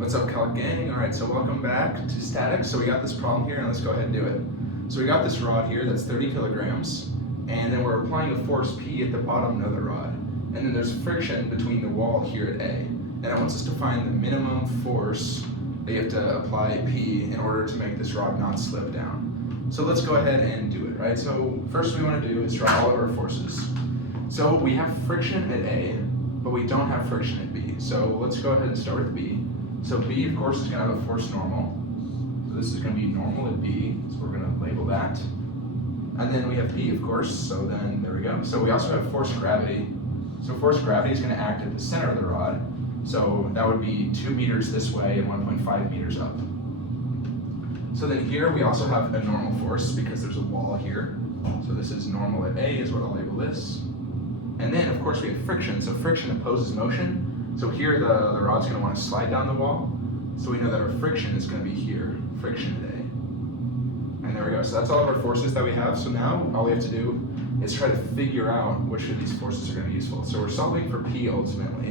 What's up, Calc gang? All right, so welcome back to statics. So we got this problem here, and let's go ahead and do it. So we got this rod here that's 30 kilograms, and then we're applying a force P at the bottom of the rod. And then there's friction between the wall here at A. And it wants us to find the minimum force that you have to apply P in order to make this rod not slip down. So let's go ahead and do it, right? So first we want to do is draw all of our forces. So we have friction at A, but we don't have friction at B. So let's go ahead and start with B. So B, of course, is going to have a force normal. So this is going to be normal at B, so we're going to label that. And then we have P, of course, so then there we go. So we also have force gravity. So force gravity is going to act at the center of the rod. So that would be 2 meters this way and 1.5 meters up. So then here we also have a normal force because there's a wall here. So this is normal at A is what I'll label this. And then, of course, we have friction. So friction opposes motion. So here the rod's going to want to slide down the wall. So we know that our friction is going to be here, friction at A. And there we go. So that's all of our forces that we have. So now all we have to do is try to figure out which of these forces are going to be useful. So we're solving for P ultimately.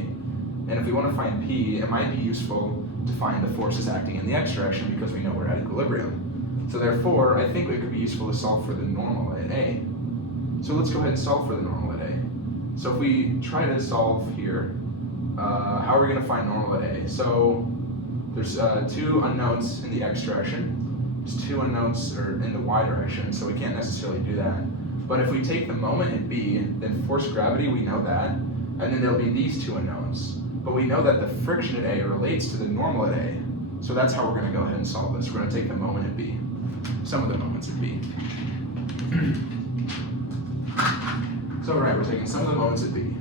And if we want to find P, it might be useful to find the forces acting in the x direction because we know we're at equilibrium. So therefore, I think it could be useful to solve for the normal at A. So let's go ahead and solve for the normal at A. So if we try to solve here, how are we going to find normal at A? So there's 2 unknowns in the x direction. There's 2 unknowns in the y direction, so we can't necessarily do that. But if we take the moment at B, then force gravity, we know that. And then there'll be these 2 unknowns. But we know that the friction at A relates to the normal at A. So that's how we're going to go ahead and solve this. We're going to take the moment at B. Some of the moments at B. So right, we're taking some of the moments at B.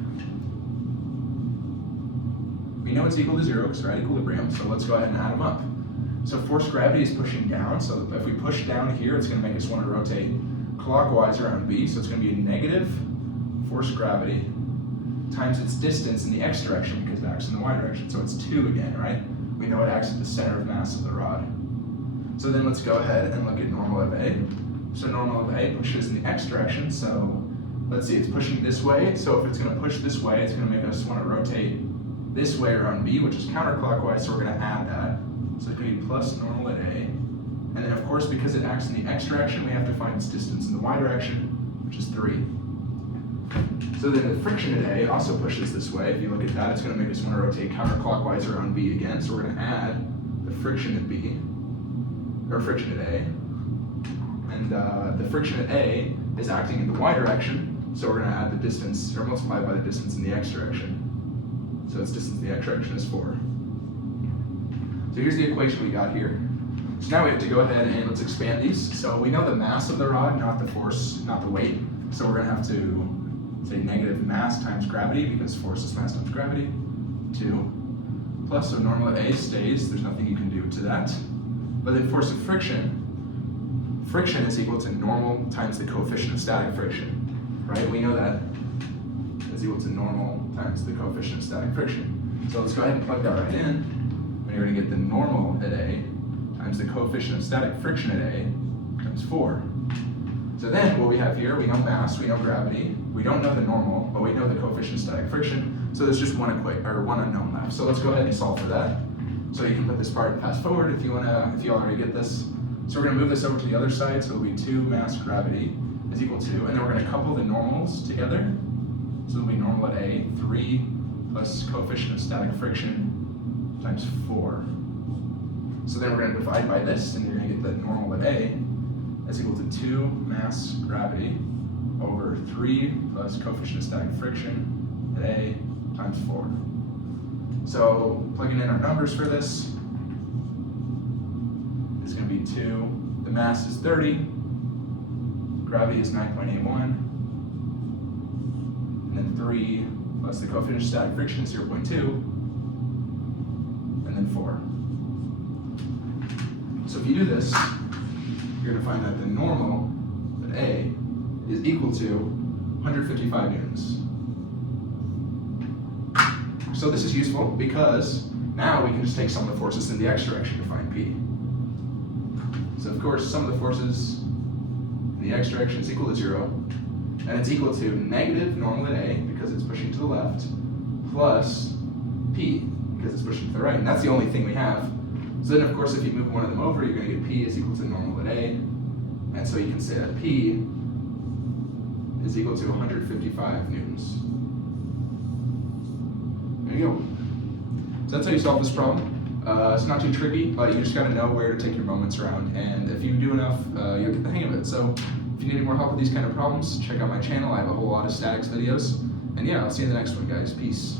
We know it's equal to 0 because we're at equilibrium, so let's go ahead and add them up. So force gravity is pushing down, so if we push down here, it's going to make us want to rotate clockwise around B, so it's going to be a negative force gravity times its distance in the x direction because it acts in the y direction, so it's 2 again, right? We know it acts at the center of mass of the rod. So then let's go ahead and look at normal of A. So normal of A pushes in the x direction, so let's see, it's pushing this way, so if it's going to push this way, it's going to make us want to rotate this way around B, which is counterclockwise, so we're going to add that. So it's going to be plus normal at A. And then, of course, because it acts in the x direction, we have to find its distance in the y direction, which is 3. So then the friction at A also pushes this way. If you look at that, it's going to make us want to rotate counterclockwise around B again. So we're going to add the friction at B, or friction at A. And the friction at A is acting in the y direction, so we're going to add the distance, or multiply by the distance in the x direction. So its distance in the x direction is 4. So here's the equation we got here. So now we have to go ahead and let's expand these. So we know the mass of the rod, not the force, not the weight. So we're going to have to say negative mass times gravity because force is mass times gravity. 2 plus, so normal at A stays. There's nothing you can do to that. But then force of friction, friction is equal to normal times the coefficient of static friction, right? We know that is equal to normal times the coefficient of static friction. So let's go ahead and plug that right in. And you're going to get the normal at A times the coefficient of static friction at A times 4. So then what we have here, we know mass, we know gravity, we don't know the normal, but we know the coefficient of static friction. So there's just one unknown left. So let's go ahead and solve for that. So you can put this part fast forward if you already get this. So we're going to move this over to the other side. So it'll be 2 mass gravity is equal to, and then we're going to couple the normals together. So it'll be normal at A, 3 plus coefficient of static friction times 4. So then we're going to divide by this, and you're going to get the normal at A is equal to 2 mass gravity over 3 plus coefficient of static friction at A times 4. So plugging in our numbers for this is going to be 2. The mass is 30. Gravity is 9.81. And then 3 plus the coefficient of static friction is 0.2. And then 4. So if you do this, you're going to find that the normal at A is equal to 155 newtons. So this is useful because now we can just take some of the forces in the x direction to find P. So of course, some of the forces in the x direction is equal to 0, and it's equal to negative normal at A because it's pushing to the left, plus P, because it's pushing to the right, and that's the only thing we have. So then, of course, if you move one of them over, you're going to get P is equal to normal at A, and so you can say that P is equal to 155 newtons. There you go. So that's how you solve this problem. It's not too tricky, but you just got to know where to take your moments around, and if you do enough, you'll get the hang of it. So if you need any more help with these kind of problems, check out my channel. I have a whole lot of statics videos, and yeah, I'll see you in the next one, guys. Peace.